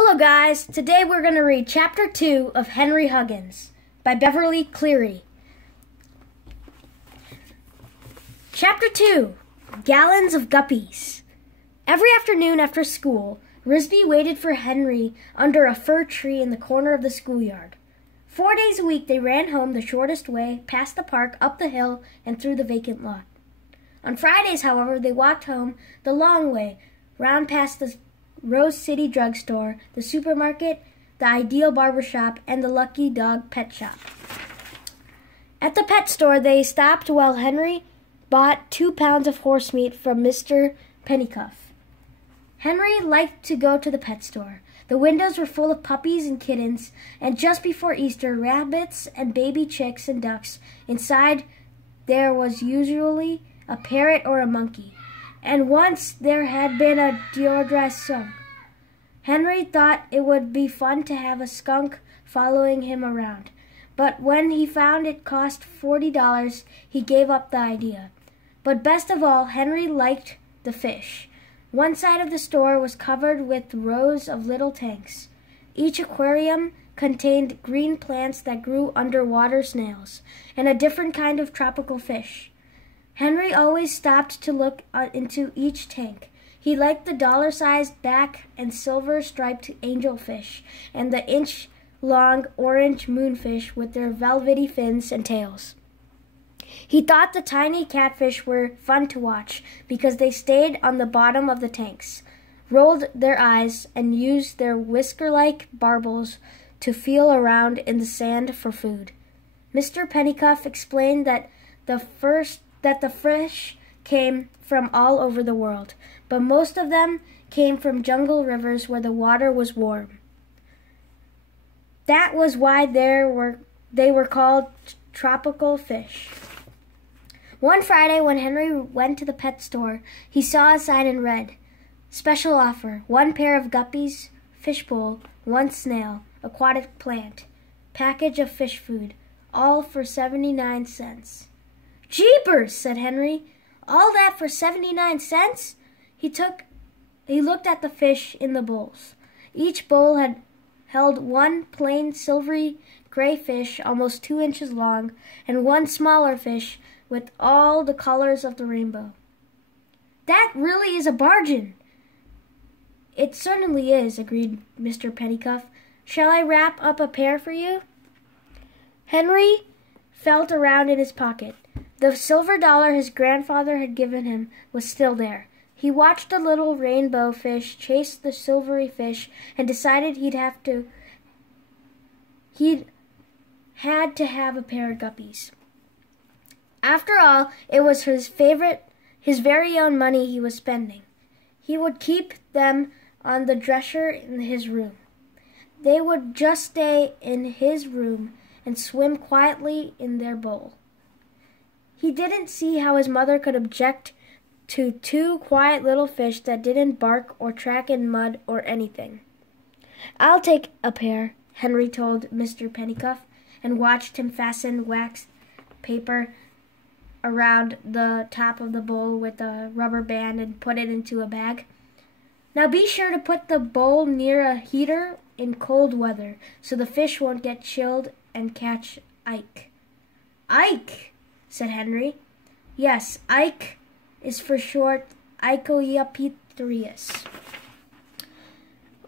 Hello guys, today we're going to read Chapter 2 of Henry Huggins by Beverly Cleary. Chapter 2, Gallons of Guppies. Every afternoon after school, Risby waited for Henry under a fir tree in the corner of the schoolyard. 4 days a week they ran home the shortest way, past the park, up the hill, and through the vacant lot. On Fridays, however, they walked home the long way, round past the Rose City drugstore, the supermarket, the Ideal barber shop, and the Lucky Dog pet shop. At the pet store, they stopped while Henry bought 2 pounds of horse meat from Mr. Pennycuff. Henry liked to go to the pet store. The windows were full of puppies and kittens, and just before Easter, rabbits and baby chicks and ducks. Inside, there was usually a parrot or a monkey. And once there had been a deodorant skunk. Henry thought it would be fun to have a skunk following him around, but when he found it cost $40, he gave up the idea. But best of all, Henry liked the fish. One side of the store was covered with rows of little tanks. Each aquarium contained green plants that grew underwater snails, and a different kind of tropical fish. Henry always stopped to look into each tank. He liked the dollar-sized black and silver-striped angelfish and the inch-long orange moonfish with their velvety fins and tails. He thought the tiny catfish were fun to watch because they stayed on the bottom of the tanks, rolled their eyes, and used their whisker-like barbels to feel around in the sand for food. Mr. Pennycuff explained that the fish came from all over the world, but most of them came from jungle rivers where the water was warm. That was why they were called tropical fish. One Friday when Henry went to the pet store, he saw a sign in red. Special offer, 1 pair of guppies, fish bowl, 1 snail, aquatic plant, package of fish food, all for 79 cents. "Jeepers," said Henry. "All that for 79 cents? He looked at the fish in the bowls. Each bowl had held 1 plain silvery gray fish almost 2 inches long and 1 smaller fish with all the colors of the rainbow. "That really is a bargain." "It certainly is," agreed Mr. Pennycuff. "Shall I wrap up a pair for you?" Henry felt around in his pocket. The silver dollar his grandfather had given him was still there. He watched the little rainbow fish chase the silvery fish and decided he'd had to have a pair of guppies. After all, it was his very own money he was spending. He would keep them on the dresser in his room. They would just stay in his room and swim quietly in their bowl. He didn't see how his mother could object to 2 quiet little fish that didn't bark or track in mud or anything. "I'll take a pair," Henry told Mr. Pennycuff, and watched him fasten wax paper around the top of the bowl with a rubber band and put it into a bag. "Now be sure to put the bowl near a heater in cold weather so the fish won't get chilled and catch Ike." "Ike?" said Henry. "Yes, Ike is for short, Icoiopterius.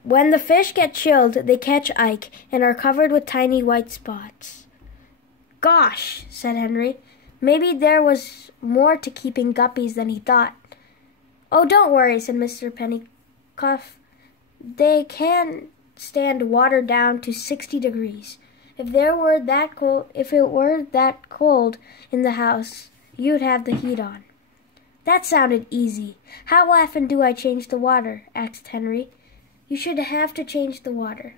When the fish get chilled, they catch Ike and are covered with tiny white spots." "Gosh," said Henry. Maybe there was more to keeping guppies than he thought. "Oh, don't worry," said Mr. Pennycuff. "They can stand water down to 60 degrees. If it were that cold in the house, you'd have the heat on." That sounded easy. "How often do I change the water?" asked Henry. You shouldn't have to change the water.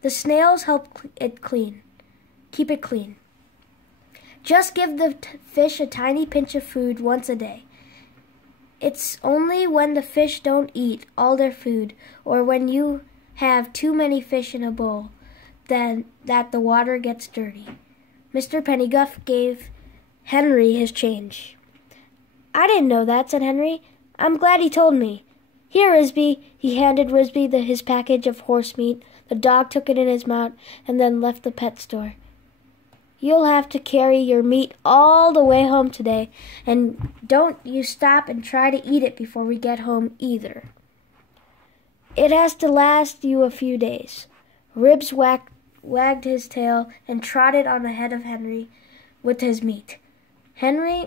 The snails help keep it clean. Just give the fish a tiny pinch of food once a day. It's only when the fish don't eat all their food, or when you have too many fish in a bowl, then that the water gets dirty." Mr. Pennycuff gave Henry his change. "I didn't know that," said Henry. "I'm glad he told me. Here, Risby. He handed Risby his package of horse meat. The dog took it in his mouth and then left the pet store. You'll have to carry your meat all the way home today, and don't you stop and try to eat it before we get home either. It has to last you a few days. Ribs wagged his tail and trotted on ahead of Henry with his meat. Henry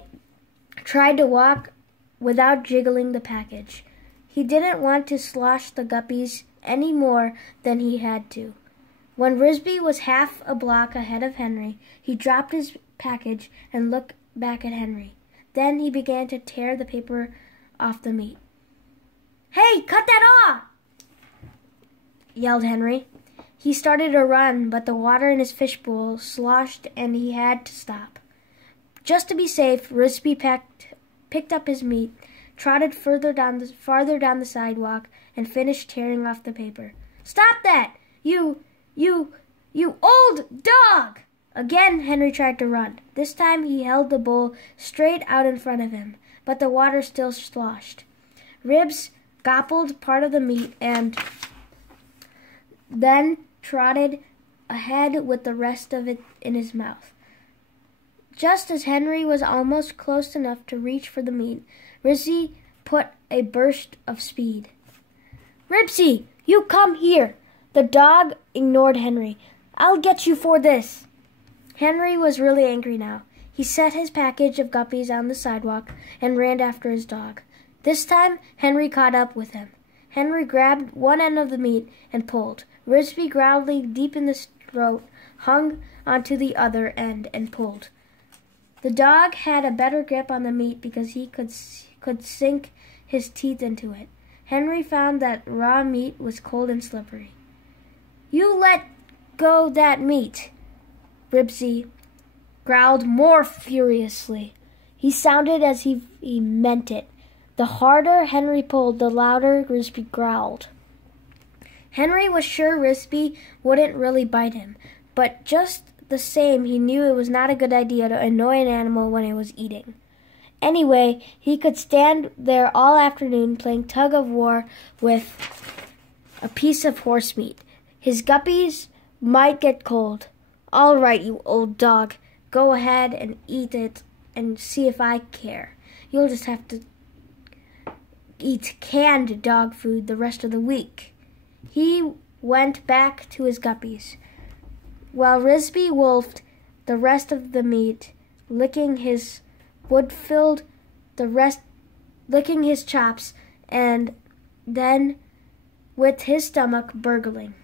tried to walk without jiggling the package. He didn't want to slosh the guppies any more than he had to. When Risby was half a block ahead of Henry, he dropped his package and looked back at Henry. Then he began to tear the paper off the meat. "Hey, cut that off!" yelled Henry. He started to run, but the water in his fishbowl sloshed and he had to stop. Just to be safe, Risby picked up his meat, trotted farther down the sidewalk, and finished tearing off the paper. "Stop that! You old dog!" Again, Henry tried to run. This time he held the bowl straight out in front of him, but the water still sloshed. Ribs gobbled part of the meat and then trotted ahead with the rest of it in his mouth. Just as Henry was almost close enough to reach for the meat, Risby put a burst of speed. "Ribsy, you come here!" The dog ignored Henry. "I'll get you for this." Henry was really angry now. He set his package of guppies on the sidewalk and ran after his dog. This time, Henry caught up with him. Henry grabbed one end of the meat and pulled. Risby, growling deep in the throat, hung onto the other end and pulled. The dog had a better grip on the meat because he could sink his teeth into it. Henry found that raw meat was cold and slippery. "You let go that meat!" Ribsy growled more furiously. He sounded as he meant it. The harder Henry pulled, the louder Risby growled. Henry was sure Risby wouldn't really bite him, but just the same he knew it was not a good idea to annoy an animal when it was eating. Anyway, he could stand there all afternoon playing tug-of-war with a piece of horse meat. His guppies might get cold. "All right, you old dog, go ahead and eat it and see if I care. You'll just have to eat canned dog food the rest of the week." He went back to his guppies, while Risby wolfed the rest of the meat, licking his chops, and then with his stomach gurgling.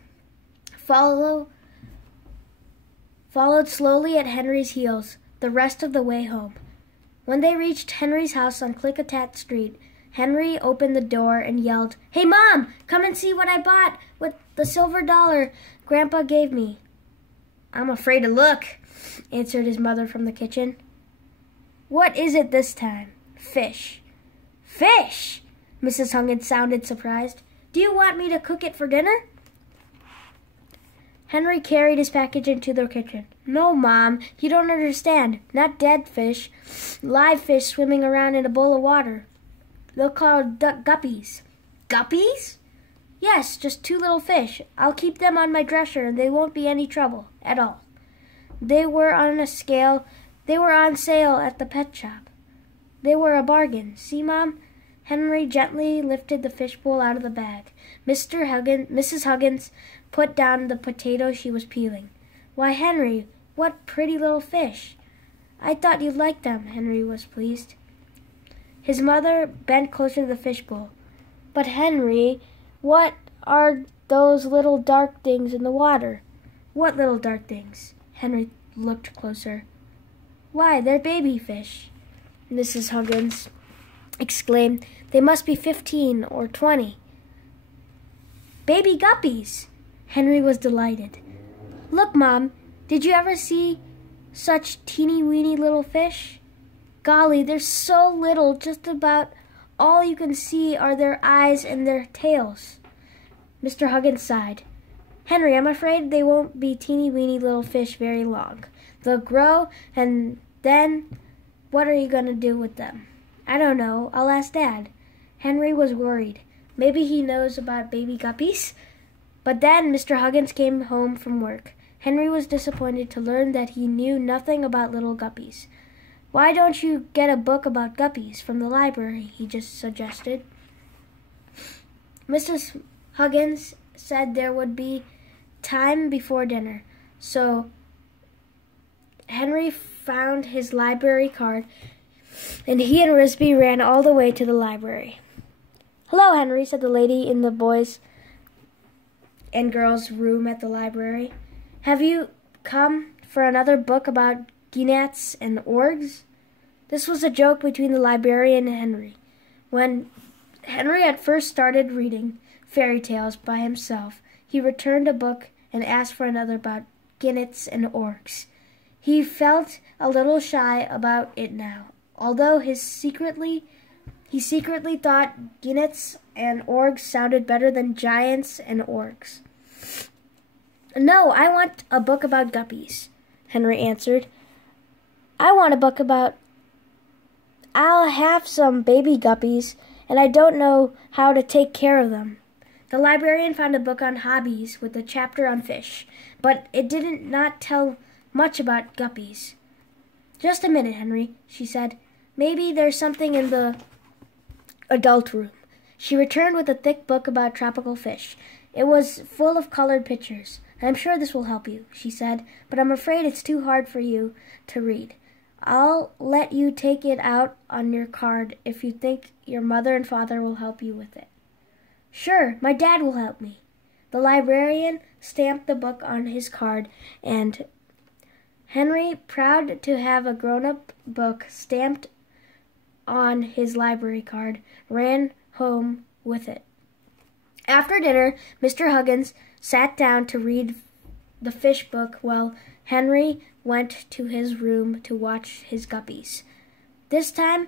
Followed slowly at Henry's heels the rest of the way home. When they reached Henry's house on Klickitat Street, Henry opened the door and yelled, "Hey, Mom, come and see what I bought with the silver dollar Grandpa gave me." "I'm afraid to look," answered his mother from the kitchen. "What is it this time?" "Fish." "Fish?" Mrs. Huggins sounded surprised. "Do you want me to cook it for dinner?" Henry carried his package into their kitchen. "No, Mom, you don't understand. Not dead fish. Live fish swimming around in a bowl of water. They're called guppies." "Guppies?" "Yes, just two little fish. I'll keep them on my dresser and they won't be any trouble at all. They were on sale at the pet shop. They were a bargain. See, Mom?" Henry gently lifted the fishbowl out of the bag. Mrs. Huggins put down the potato she was peeling. "Why, Henry, what pretty little fish. I thought you'd like them." Henry was pleased. His mother bent closer to the fishbowl. "But Henry, what are those little dark things in the water?" "What little dark things?" Henry looked closer. "Why, they're baby fish," Mrs. Huggins exclaimed. "They must be 15 or 20. "Baby guppies!" Henry was delighted. "Look, Mom, did you ever see such teeny-weeny little fish? Golly, they're so little, just about all you can see are their eyes and their tails." Mr. Huggins sighed. "Henry, I'm afraid they won't be teeny-weeny little fish very long. They'll grow, and then what are you going to do with them?" "I don't know. I'll ask Dad." Henry was worried. Maybe he knows about baby guppies. But then Mr. Huggins came home from work. Henry was disappointed to learn that he knew nothing about little guppies. "Why don't you get a book about guppies from the library?" he just suggested. Mrs. Huggins said there would be time before dinner, so Henry found his library card, and he and Risby ran all the way to the library. "Hello, Henry," said the lady in the boys' and girls' room at the library. "Have you come for another book about gnats and orgs?" This was a joke between the librarian and Henry. When Henry had first started reading fairy tales by himself, he returned a book and asked for another about gnats and orgs. He felt a little shy about it now, although he secretly thought gnats and orgs sounded better than giants and orgs. "No, I want a book about guppies," Henry answered. I'll have some baby guppies, and I don't know how to take care of them." The librarian found a book on hobbies with a chapter on fish, but it did not tell much about guppies. "Just a minute, Henry," she said. "Maybe there's something in the adult room." She returned with a thick book about tropical fish. It was full of colored pictures. "I'm sure this will help you," she said, "but I'm afraid it's too hard for you to read. I'll let you take it out on your card if you think your mother and father will help you with it." "Sure, my dad will help me." The librarian stamped the book on his card, and Henry, proud to have a grown-up book stamped on his library card, ran home with it. After dinner, Mr. Huggins sat down to read the fish book while Henry went to his room to watch his guppies. This time,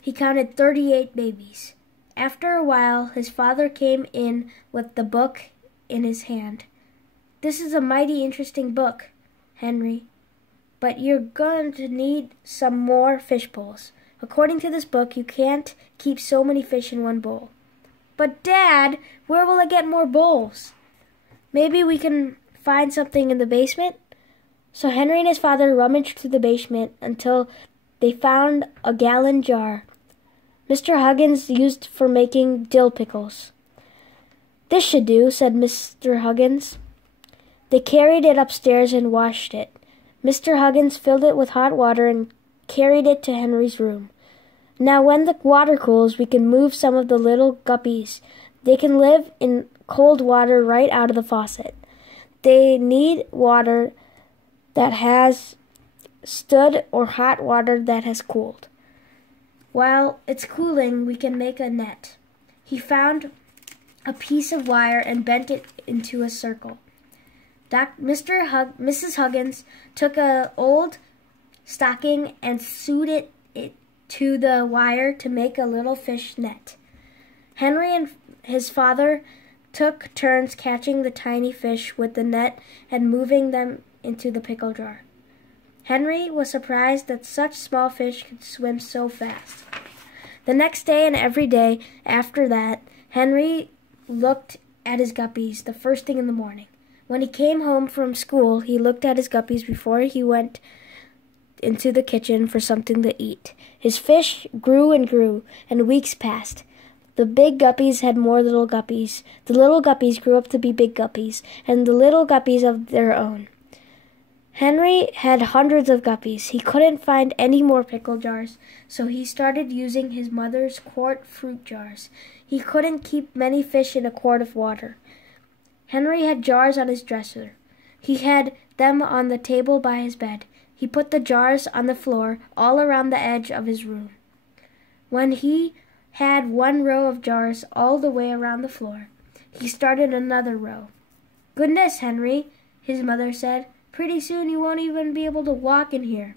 he counted 38 babies. After a while, his father came in with the book in his hand. "This is a mighty interesting book, Henry, but you're going to need some more fish bowls. According to this book, you can't keep so many fish in one bowl." "But, Dad, where will I get more bowls?" "Maybe we can find something in the basement?" So Henry and his father rummaged through the basement until they found a gallon jar Mr. Huggins used for making dill pickles. "This should do," said Mr. Huggins. They carried it upstairs and washed it. Mr. Huggins filled it with hot water and carried it to Henry's room. "Now when the water cools, we can move some of the little guppies. They can live in cold water right out of the faucet. They need water that has stood or hot water that has cooled. While it's cooling, we can make a net." He found a piece of wire and bent it into a circle. Mrs. Huggins took an old stocking and sewed it to the wire to make a little fish net. Henry and his father took turns catching the tiny fish with the net and moving them into the pickle jar. Henry was surprised that such small fish could swim so fast. The next day and every day after that, Henry looked at his guppies the first thing in the morning. When he came home from school, he looked at his guppies before he went into the kitchen for something to eat. His fish grew and grew, and weeks passed. The big guppies had more little guppies. The little guppies grew up to be big guppies, and the little guppies of their own. Henry had hundreds of guppies. He couldn't find any more pickle jars, so he started using his mother's quart fruit jars. He couldn't keep many fish in a quart of water. Henry had jars on his dresser. He had them on the table by his bed. He put the jars on the floor all around the edge of his room. When he had one row of jars all the way around the floor, he started another row. "Goodness, Henry," his mother said, "pretty soon you won't even be able to walk in here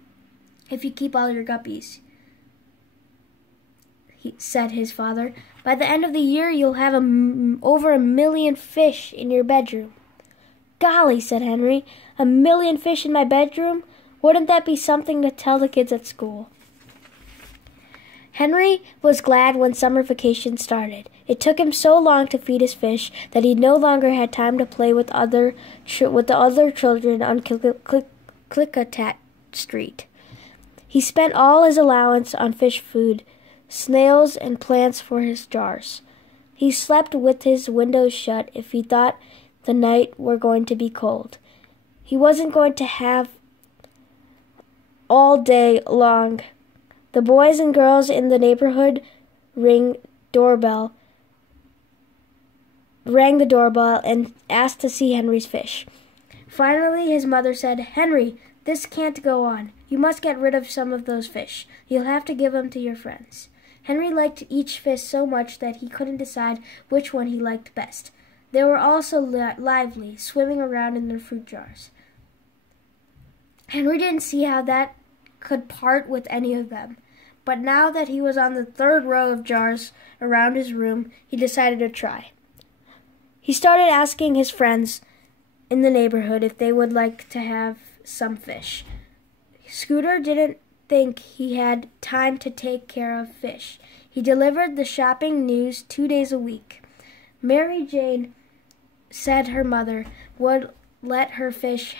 if you keep all your guppies," said his father. "By the end of the year, you'll have over 1 million fish in your bedroom." "Golly," said Henry, 1 million fish in my bedroom? Wouldn't that be something to tell the kids at school?" Henry was glad when summer vacation started. It took him so long to feed his fish that he no longer had time to play with the other children on Klickitat Street. He spent all his allowance on fish food, snails, and plants for his jars. He slept with his windows shut if he thought the night were going to be cold. He wasn't going to have all day long. The boys and girls in the neighborhood rang the doorbell and asked to see Henry's fish. Finally, his mother said, "Henry, this can't go on. You must get rid of some of those fish. You'll have to give them to your friends." Henry liked each fish so much that he couldn't decide which one he liked best. They were all so lively, swimming around in their fruit jars. Henry didn't see how that could part with any of them. But now that he was on the third row of jars around his room, he decided to try. He started asking his friends in the neighborhood if they would like to have some fish. Scooter didn't think he had time to take care of fish. He delivered the shopping news 2 days a week. Mary Jane said her mother wouldn't let her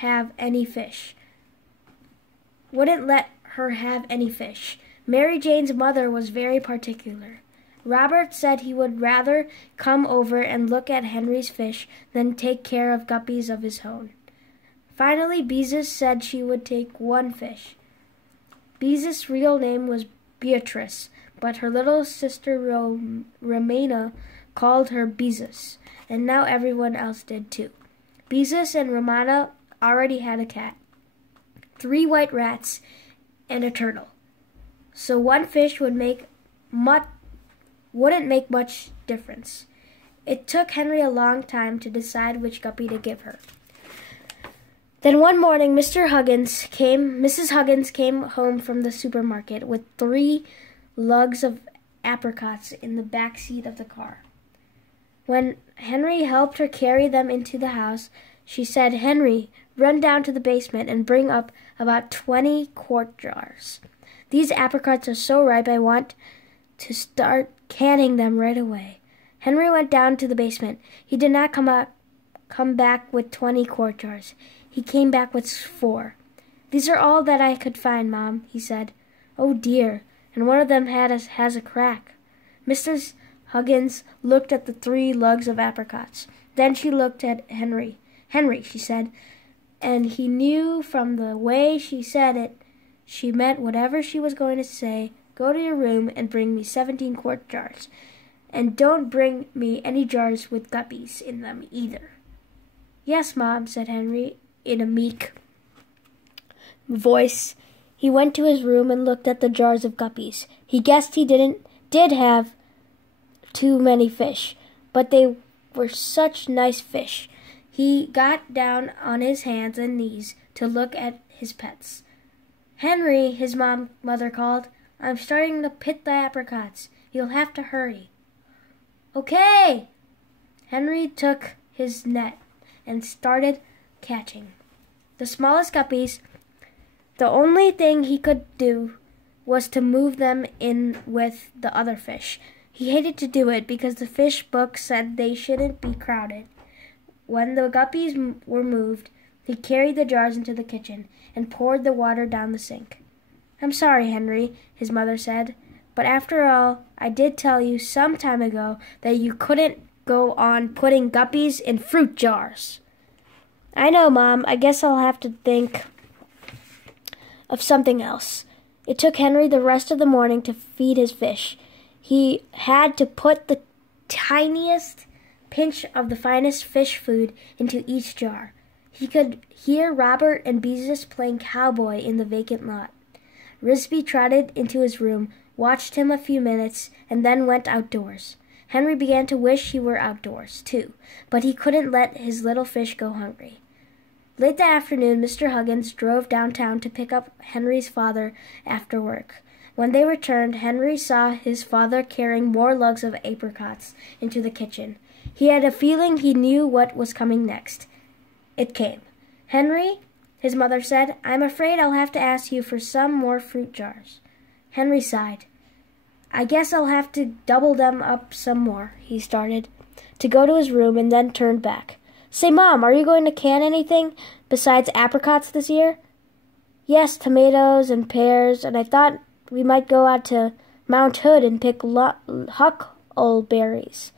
have any fish. Mary Jane's mother was very particular. Robert said he would rather come over and look at Henry's fish than take care of guppies of his own. Finally, Beezus said she would take one fish. Beezus' real name was Beatrice, but her little sister Romana called her Beezus, and now everyone else did too. Beezus and Romana already had a cat, 3 white rats, and a turtle. So one fish wouldn't make much difference. It took Henry a long time to decide which guppy to give her. Then one morning, Mrs. Huggins came home from the supermarket with 3 lugs of apricots in the back seat of the car. When Henry helped her carry them into the house, she said, "Henry, run down to the basement and bring up about 20 quart jars. These apricots are so ripe I want to start canning them right away." Henry went down to the basement. He did not come back with 20 quart jars. He came back with 4. "These are all that I could find, Mom," he said. "Oh dear, and one of them has a crack." Mrs. Huggins looked at the 3 lugs of apricots. Then she looked at Henry. "Henry," she said, and he knew from the way she said it, she meant whatever she was going to say. "Go to your room and bring me 17 quart jars. And don't bring me any jars with guppies in them either." "Yes, Mom," said Henry in a meek voice. He went to his room and looked at the jars of guppies. He guessed he did have too many fish, but they were such nice fish. He got down on his hands and knees to look at his pets. "Henry," his mother called, "I'm starting to pit the apricots. You'll have to hurry." "Okay." Henry took his net and started catching the smallest guppies. The only thing he could do was to move them in with the other fish. He hated to do it because the fish book said they shouldn't be crowded. When the guppies were moved, he carried the jars into the kitchen and poured the water down the sink. "I'm sorry, Henry," his mother said, "but after all, I did tell you some time ago that you couldn't go on putting guppies in fruit jars." "I know, Mom. I guess I'll have to think of something else." It took Henry the rest of the morning to feed his fish. He had to put the tiniest pinch of the finest fish food into each jar. He could hear Robert and Beezus playing cowboy in the vacant lot. Risby trotted into his room, watched him a few minutes, and then went outdoors. Henry began to wish he were outdoors, too, but he couldn't let his little fish go hungry. Late that afternoon, Mr. Huggins drove downtown to pick up Henry's father after work. When they returned, Henry saw his father carrying more lugs of apricots into the kitchen. He had a feeling he knew what was coming next. It came. "Henry," his mother said, "I'm afraid I'll have to ask you for some more fruit jars." Henry sighed. I guess I'll have to double them up some more, he started, to go to his room and then turned back. Say, Mom, are you going to can anything besides apricots this year? Yes, tomatoes and pears, and I thought we might go out to Mount Hood and pick huckleberries.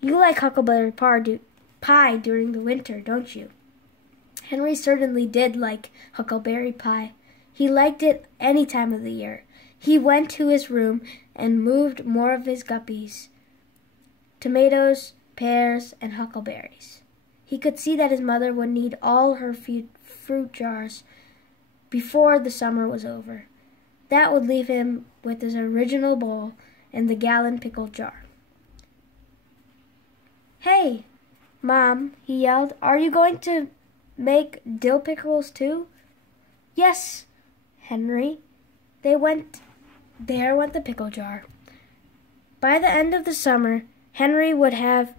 You like huckleberry pie during the winter, don't you? Henry certainly did like huckleberry pie. He liked it any time of the year. He went to his room and moved more of his guppies, tomatoes, pears, and huckleberries. He could see that his mother would need all her fruit jars before the summer was over. That would leave him with his original bowl and the gallon pickle jar. Hey, Mom, he yelled, are you going to make dill pickles too? Yes, Henry. There went the pickle jar. By the end of the summer, Henry would have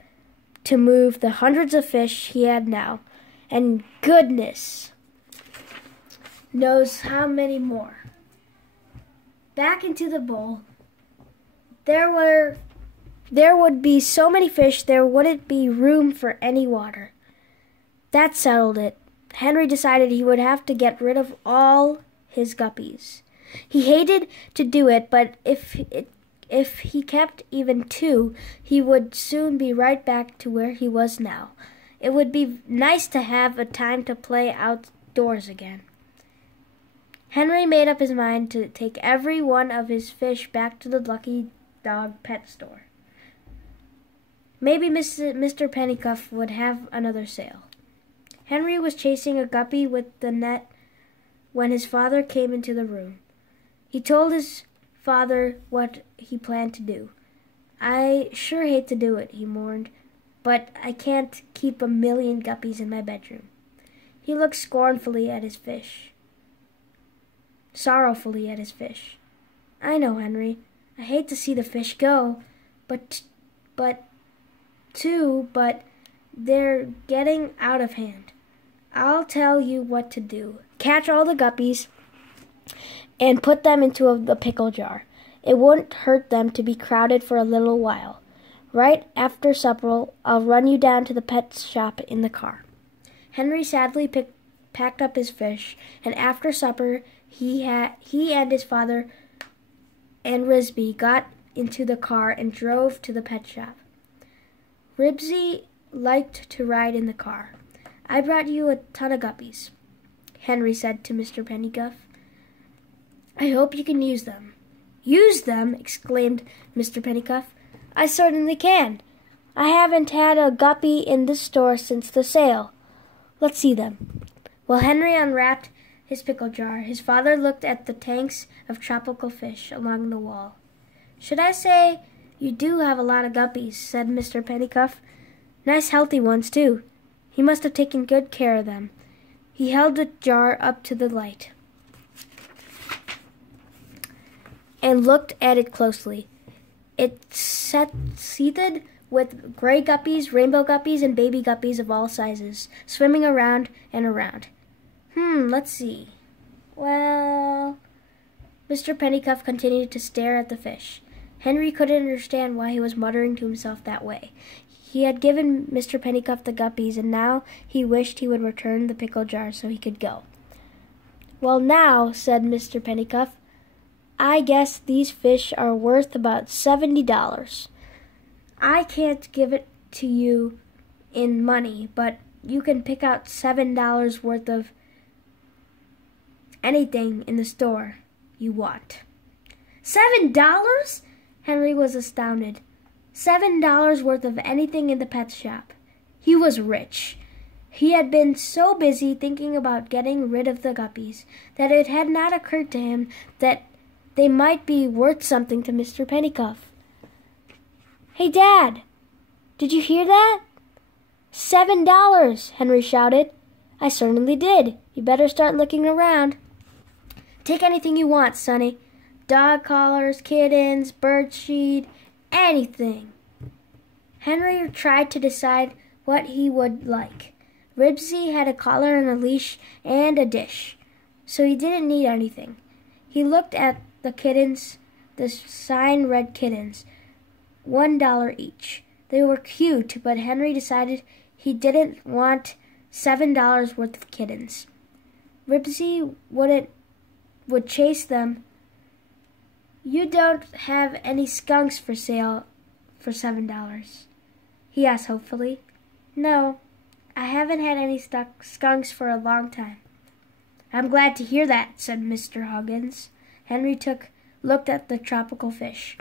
to move the hundreds of fish he had now, and goodness knows how many more. Back into the bowl. There would be so many fish there wouldn't be room for any water. That settled it. Henry decided he would have to get rid of all his guppies. He hated to do it, but if he kept even 2, he would soon be right back to where he was now. It would be nice to have a time to play outdoors again. Henry made up his mind to take every one of his fish back to the Lucky Dog pet store. Maybe Mr. Pennycuff would have another sale. Henry was chasing a guppy with the net when his father came into the room. He told his father what he planned to do. I sure hate to do it, he mourned, but I can't keep 1,000,000 guppies in my bedroom. He looked sorrowfully at his fish. I know, Henry. I hate to see the fish go, but they're getting out of hand. I'll tell you what to do. Catch all the guppies and put them into the pickle jar. It won't hurt them to be crowded for a little while. Right after supper, I'll run you down to the pet shop in the car. Henry sadly packed up his fish, and after supper, he and his father and Risby got into the car and drove to the pet shop. Ribsy liked to ride in the car. I brought you a ton of guppies, Henry said to Mr. Pennycuff. I hope you can use them. Use them? Exclaimed Mr. Pennycuff. I certainly can. I haven't had a guppy in this store since the sale. Let's see them. While Henry unwrapped his pickle jar, his father looked at the tanks of tropical fish along the wall. Should I say you do have a lot of guppies, said Mr. Pennycuff. Nice healthy ones, too. He must have taken good care of them. He held the jar up to the light and looked at it closely. It seethed with gray guppies, rainbow guppies, and baby guppies of all sizes, swimming around and around. Let's see. Well, Mr. Pennycuff continued to stare at the fish. Henry couldn't understand why he was muttering to himself that way. He had given Mr. Pennycuff the guppies, and now he wished he would return the pickle jar so he could go. Well, now, said Mr. Pennycuff, I guess these fish are worth about $70. I can't give it to you in money, but you can pick out $7 worth of anything in the store you want. $7? Henry was astounded. $7 worth of anything in the pet shop. He was rich. He had been so busy thinking about getting rid of the guppies that it had not occurred to him that they might be worth something to Mr. Pennycuff. Hey, Dad, did you hear that? $7, Henry shouted. I certainly did. You better start looking around. Take anything you want, Sonny. Dog collars, kittens, birdseed, anything. Henry tried to decide what he would like. Ribsy had a collar and a leash and a dish, so he didn't need anything. He looked at the kittens The sign read kittens, $1 each. They were cute, but Henry decided he didn't want $7 worth of kittens. Ribsy would chase them. "You don't have any skunks for sale for $7? He asked hopefully. "No, I haven't had any skunks for a long time." "I'm glad to hear that," said Mr. Huggins. Henry looked at the tropical fish.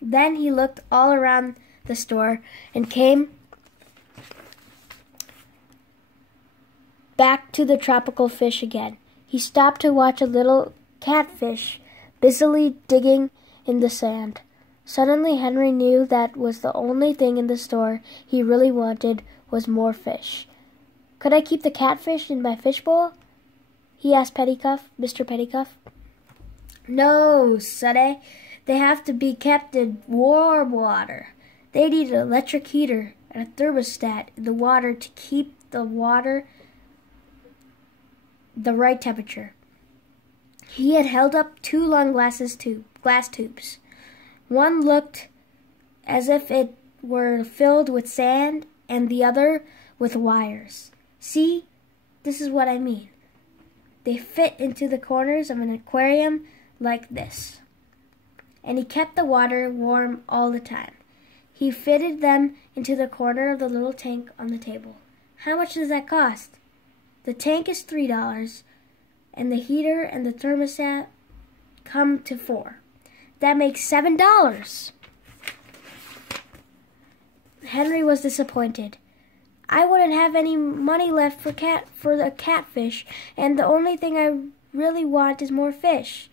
Then he looked all around the store and came back to the tropical fish again. He stopped to watch a little catfish busily digging in the sand. Suddenly Henry knew that was the only thing in the store he really wanted was more fish. "Could I keep the catfish in my fishbowl?" he asked Mr. Petticuff. "No, sonny. They have to be kept in warm water. They need an electric heater and a thermostat in the water to keep the water the right temperature." He had held up 2 long glass tubes. One looked as if it were filled with sand and the other with wires. "See, this is what I mean. They fit into the corners of an aquarium like this." And he kept the water warm all the time. He fitted them into the corner of the little tank on the table. "How much does that cost?" "The tank is $3, and the heater and the thermostat come to $4. That makes $7. Henry was disappointed. "I wouldn't have any money left for the catfish, and the only thing I really want is more fish."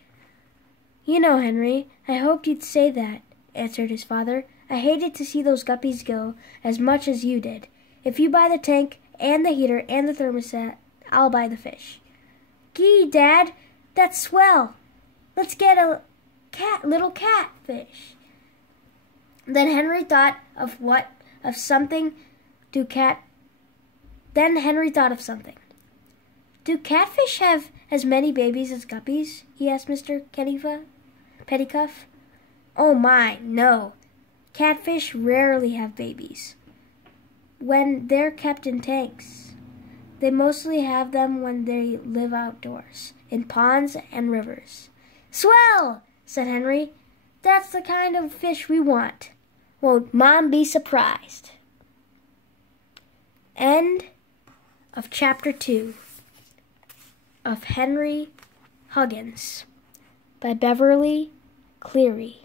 "You know, Henry, I hoped you'd say that," answered his father. "I hated to see those guppies go as much as you did. If you buy the tank and the heater and the thermostat, I'll buy the fish." "Gee, Dad, that's swell. Let's get a little catfish." Then Henry thought of something. Do catfish have as many babies as guppies?" he asked Mr. Petticuff. "Oh my, no. Catfish rarely have babies when they're kept in tanks. They mostly have them when they live outdoors, in ponds and rivers." "Swell!" said Henry. "That's the kind of fish we want. Won't Mom be surprised?" End of Chapter 2 of Henry Huggins by Beverly Cleary.